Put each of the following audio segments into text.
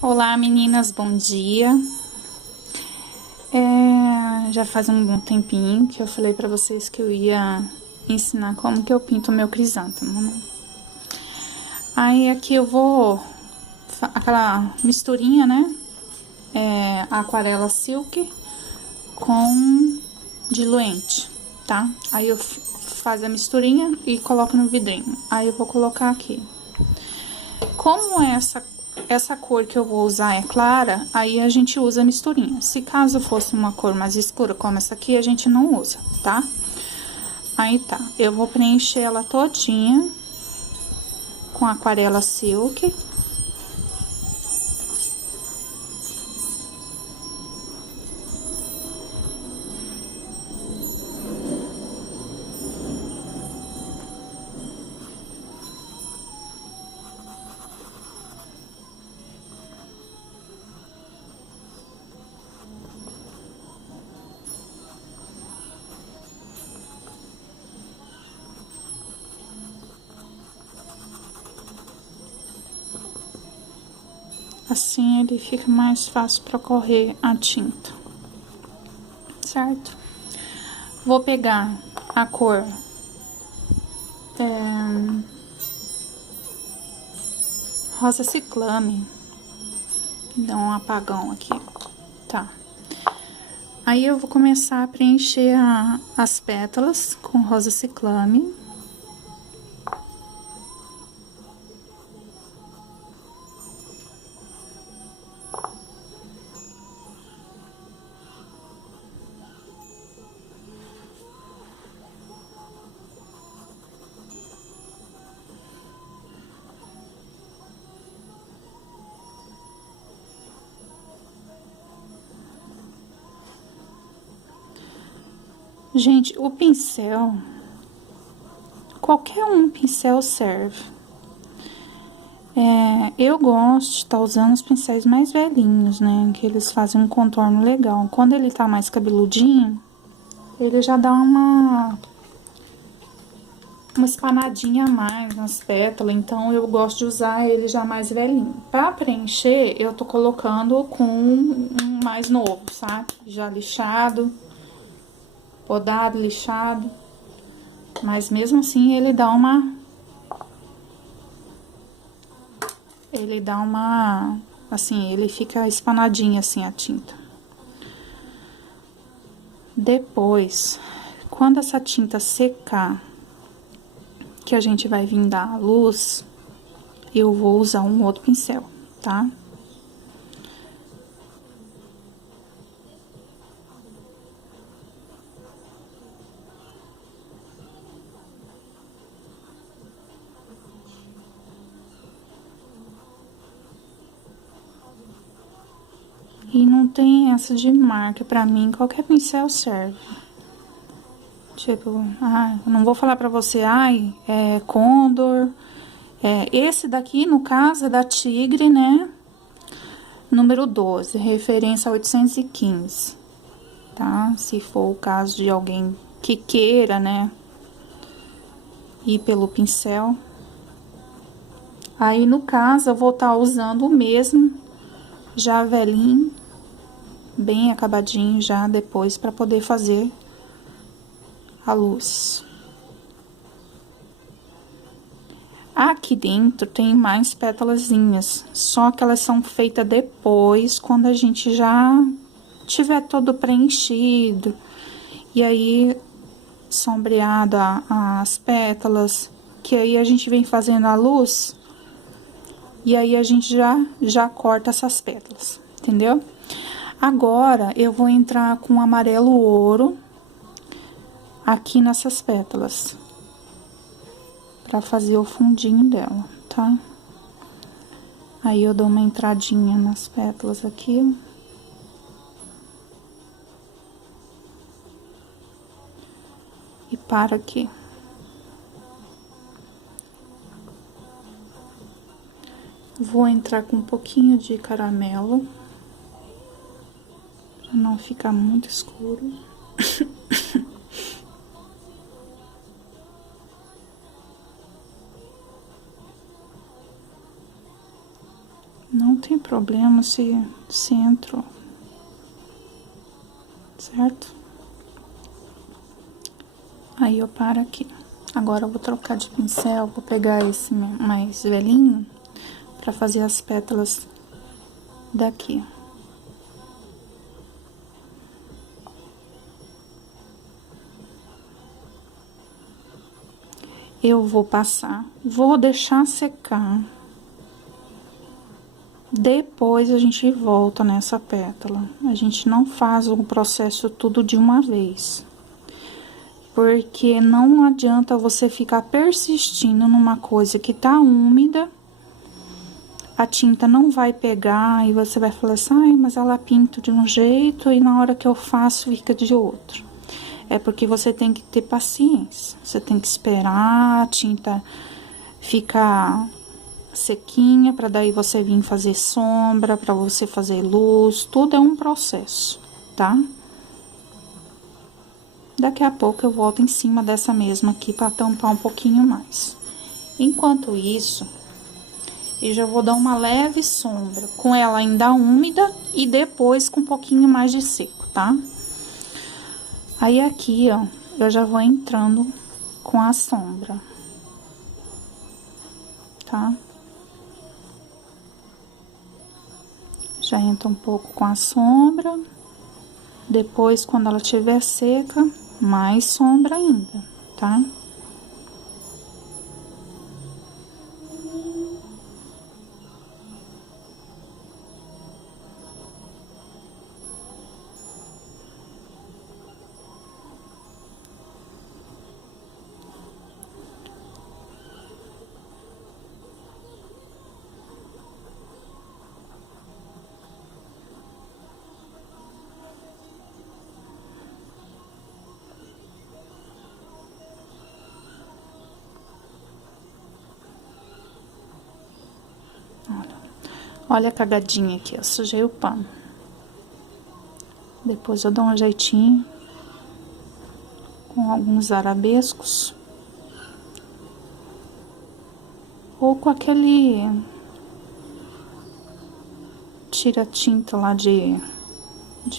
Olá, meninas, bom dia. Já faz um bom tempinho que eu falei pra vocês que eu ia ensinar como que eu pinto o meu crisântemo, né? Aí aqui eu vou aquela misturinha, né? Aquarela silk com diluente, tá? Aí eu faço a misturinha e coloco no vidrinho. Aí eu vou colocar aqui. Como essa cor que eu vou usar é clara, aí a gente usa a misturinha. Se caso fosse uma cor mais escura, como essa aqui, a gente não usa, tá? Aí tá, eu vou preencher ela todinha com aquarela silk. Assim ele fica mais fácil para correr a tinta, certo? Vou pegar a cor rosa ciclame, dá um apagão aqui, tá? Aí eu vou começar a preencher as pétalas com rosa ciclame. Gente, o pincel, qualquer pincel serve. Eu gosto de estar usando os pincéis mais velhinhos, né? Que eles fazem um contorno legal. Quando ele tá mais cabeludinho, ele já dá uma espanadinha a mais nas pétalas. Então, eu gosto de usar ele já mais velhinho. Pra preencher, eu tô colocando com um mais novo, sabe? Já lixado, podado, lixado. Mas mesmo assim, ele dá assim, ele fica espanadinho assim a tinta. Depois, quando essa tinta secar, que a gente vai vir dar a luz, eu vou usar um outro pincel, tá? E não tem essa de marca, pra mim, qualquer pincel serve. Tipo, eu não vou falar pra você, é Condor. Esse daqui, no caso, é da Tigre, né? Número 12, referência 815, tá? Se for o caso de alguém que queira, né? Ir pelo pincel. Aí, no caso, eu vou estar usando o mesmo, já velhinho, bem acabadinho já depois, pra poder fazer a luz. Aqui dentro tem mais pétalazinhas, só que elas são feitas depois, quando a gente já tiver todo preenchido. E aí, sombreado as pétalas, que aí a gente vem fazendo a luz, e aí a gente já corta essas pétalas, entendeu? Agora, eu vou entrar com amarelo ouro aqui nessas pétalas, pra fazer o fundinho dela, tá? Aí, eu dou uma entradinha nas pétalas aqui. E para aqui. Vou entrar com um pouquinho de caramelo, pra não ficar muito escuro. Não tem problema se entrou. Certo? Aí eu paro aqui. Agora eu vou trocar de pincel, vou pegar esse mais velhinho pra fazer as pétalas daqui. Eu vou passar, vou deixar secar. Depois a gente volta nessa pétala. A gente não faz o processo tudo de uma vez. Porque não adianta você ficar persistindo numa coisa que tá úmida, a tinta não vai pegar e você vai falar assim, ai, mas ela pinta de um jeito e na hora que eu faço fica de outro. É porque você tem que ter paciência, você tem que esperar a tinta ficar sequinha, para daí você vir fazer sombra, para você fazer luz, tudo é um processo, tá? Daqui a pouco eu volto em cima dessa mesma aqui para tampar um pouquinho mais. Enquanto isso, eu já vou dar uma leve sombra com ela ainda úmida e depois com um pouquinho mais de seco, tá? Aí aqui, ó, eu já vou entrando com a sombra, tá? Já entra um pouco com a sombra. Depois, quando ela estiver seca, mais sombra ainda, tá? Olha a cagadinha aqui, eu sujei o pano. Depois eu dou um jeitinho com alguns arabescos. Ou com aquele tira-tinta lá de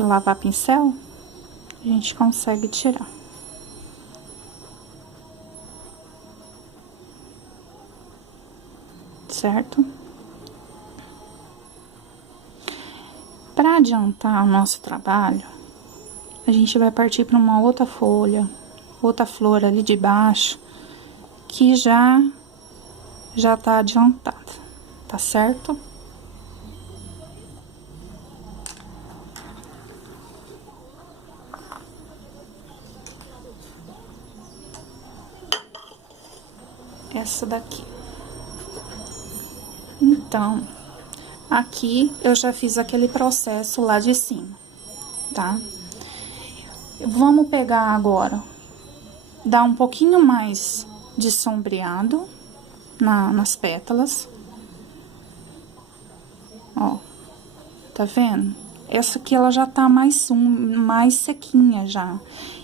lavar pincel, a gente consegue tirar. Certo? Para adiantar o nosso trabalho, a gente vai partir para uma outra folha, outra flor ali de baixo, que já tá adiantada, tá certo? Essa daqui. Então, aqui eu já fiz aquele processo lá de cima, tá? Vamos pegar agora, dar um pouquinho mais de sombreado nas pétalas. Ó, tá vendo? Essa aqui ela já tá mais sequinha já.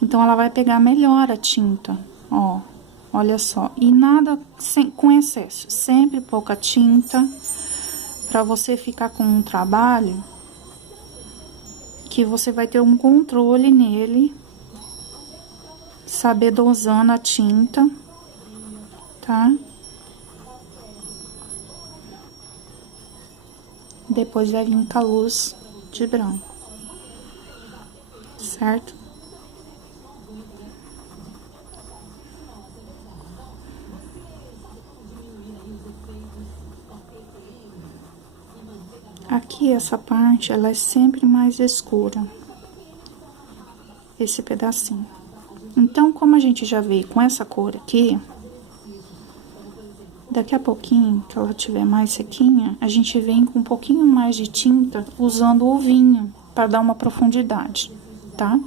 Então, ela vai pegar melhor a tinta, ó. Olha só, e nada com excesso, sempre pouca tinta, pra você ficar com um trabalho que você vai ter um controle nele, saber dosando a tinta, tá? Depois vai vir com a luz de branco, certo? Aqui, essa parte, ela é sempre mais escura, esse pedacinho. Então, como a gente já veio com essa cor aqui, daqui a pouquinho, que ela tiver mais sequinha, a gente vem com um pouquinho mais de tinta, usando o vinho, para dar uma profundidade, tá?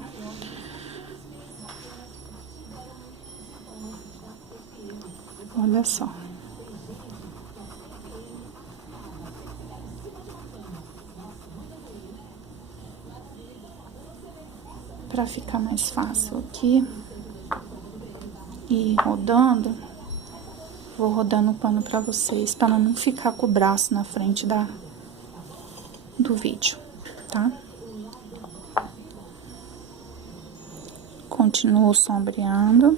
Olha só. Pra ficar mais fácil aqui, e rodando, vou rodando o pano pra vocês, pra não ficar com o braço na frente da do vídeo, tá? Continuo sombreando.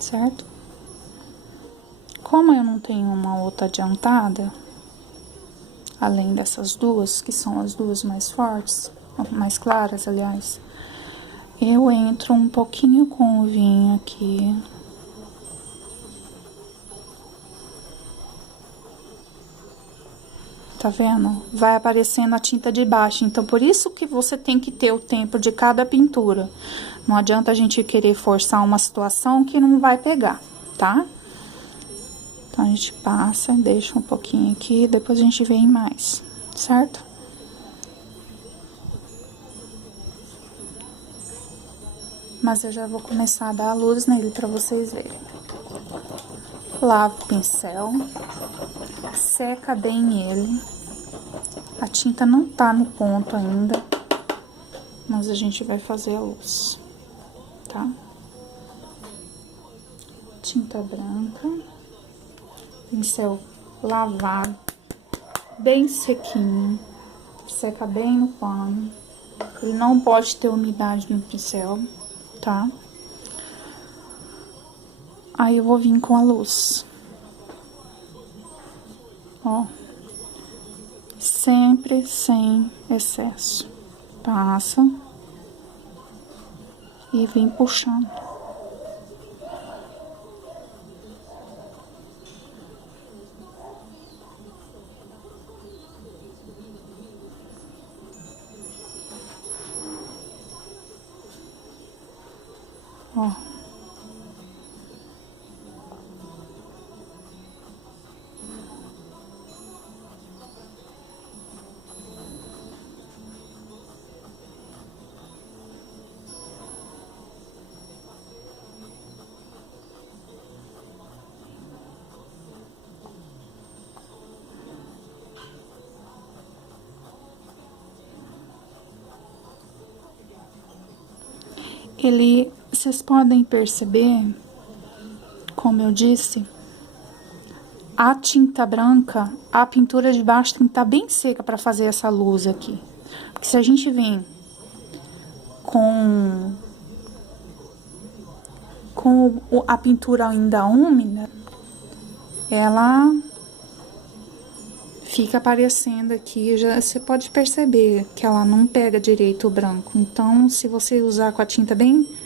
Certo? Como eu não tenho uma outra adiantada, além dessas duas, que são as duas mais fortes, mais claras, aliás, eu entro um pouquinho com o vinho aqui. Tá vendo? Vai aparecendo a tinta de baixo. Então, por isso que você tem que ter o tempo de cada pintura. Não adianta a gente querer forçar uma situação que não vai pegar, tá? Então, a gente passa, deixa um pouquinho aqui, depois a gente vem mais, certo? Mas eu já vou começar a dar a luz nele pra vocês verem. Lava o pincel, seca bem ele. A tinta não tá no ponto ainda, mas a gente vai fazer a luz, tá? Tinta branca, pincel lavado, bem sequinho, seca bem no pano. Ele não pode ter umidade no pincel, tá? Aí eu vou vir com a luz. Ó. Sempre sem excesso. Passa. E vem puxando. Ó. Vocês podem perceber, como eu disse, a tinta branca, a pintura de baixo tem que estar bem seca para fazer essa luz aqui. Porque se a gente vem com a pintura ainda úmida, ela fica aparecendo aqui, já você pode perceber que ela não pega direito o branco. Então, se você usar com a tinta bem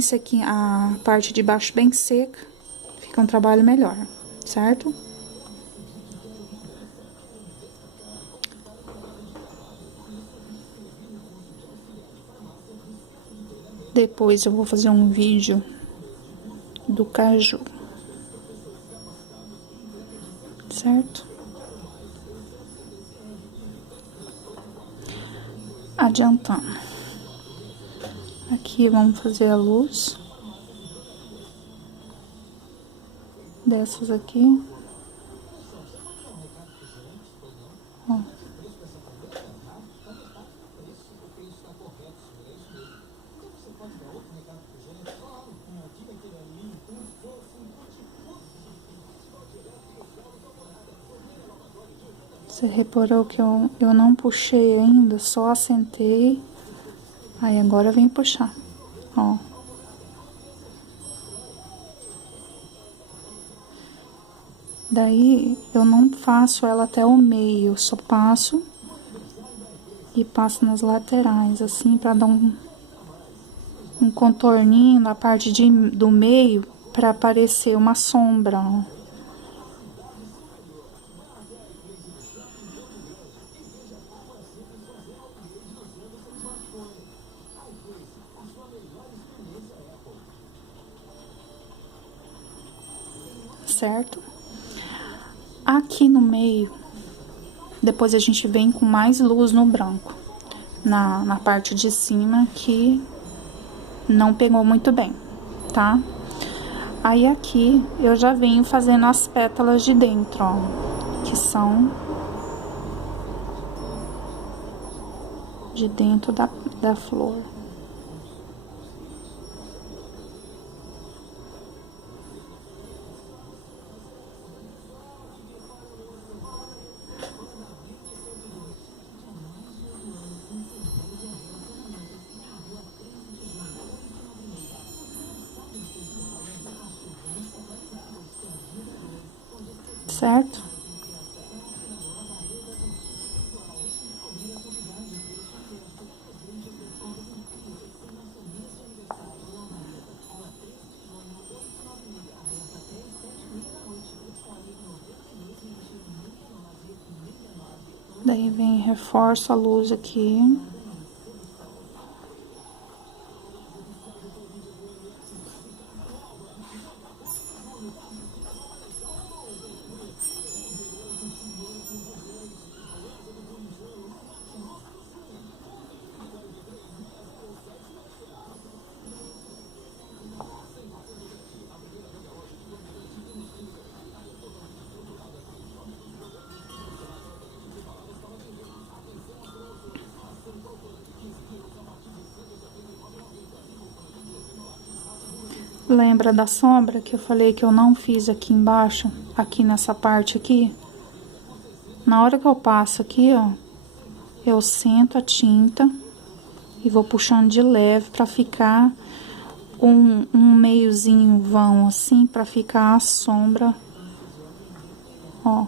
sequinha, a parte de baixo bem seca, fica um trabalho melhor, certo? Depois eu vou fazer um vídeo do caju, certo? Adiantando. Aqui vamos fazer a luz dessas aqui. Ó. Você reparou que eu não puxei ainda, só assentei. Aí agora vem puxar, ó. Daí eu não faço ela até o meio, só passo e passo nas laterais, assim, pra dar um contorninho na parte do meio, pra aparecer uma sombra, ó. Certo? Aqui no meio, depois a gente vem com mais luz no branco, na parte de cima que não pegou muito bem, tá? Aí aqui eu já venho fazendo as pétalas de dentro, ó, que são de dentro da flor. Certo? Daí vem, reforço a luz aqui. Lembra da sombra que eu falei que eu não fiz aqui embaixo? Aqui nessa parte aqui? Na hora que eu passo aqui, ó, eu sento a tinta e vou puxando de leve pra ficar um meiozinho vão assim, pra ficar a sombra, ó.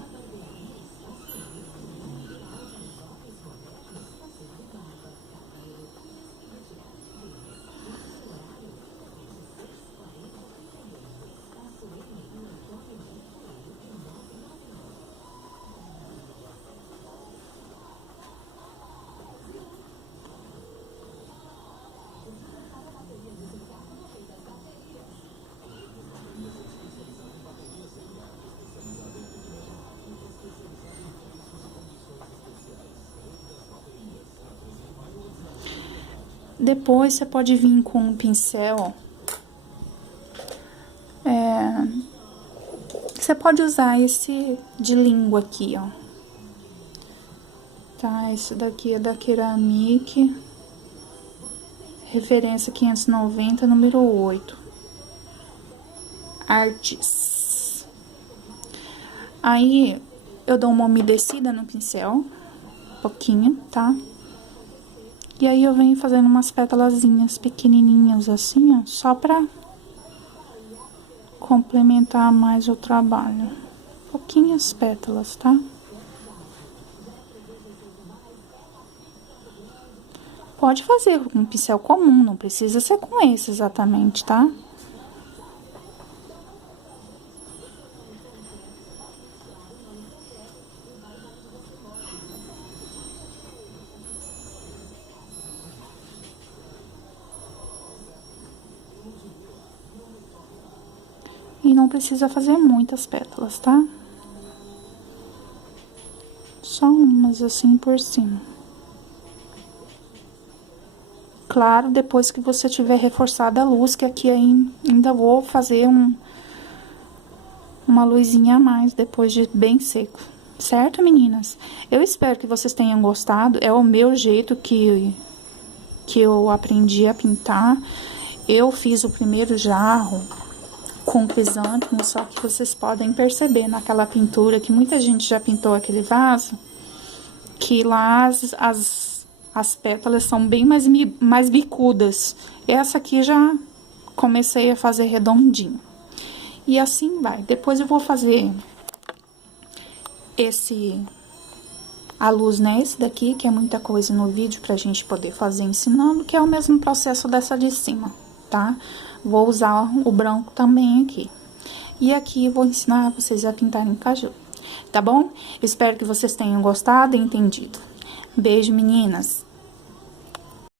Depois, você pode vir com um pincel. Você pode usar esse de língua aqui, ó. Tá? Esse daqui é da Ceramic. Referência 590, número 8. Artes. Aí, eu dou uma umedecida no pincel. Um pouquinho, tá? E aí, eu venho fazendo umas pétalazinhas pequenininhas assim, ó. Só pra complementar mais o trabalho. Pouquinhas pétalas, tá? Pode fazer com um pincel comum, não precisa ser com esse exatamente, tá? E não precisa fazer muitas pétalas, tá? Só umas assim por cima. Claro, depois que você tiver reforçado a luz, que aqui ainda vou fazer uma luzinha a mais depois de bem seco. Certo, meninas? Eu espero que vocês tenham gostado. É o meu jeito que eu aprendi a pintar. Eu fiz o primeiro jarro com crisântemo, só que vocês podem perceber naquela pintura que muita gente já pintou aquele vaso, que lá as pétalas são bem mais bicudas. Essa aqui já comecei a fazer redondinho. E assim vai. Depois eu vou fazer a luz nesse daqui, que é muita coisa no vídeo pra gente poder fazer ensinando, que é o mesmo processo dessa de cima, tá? Vou usar o branco também aqui. E aqui eu vou ensinar vocês a pintarem caju, tá bom? Espero que vocês tenham gostado e entendido. Beijo, meninas!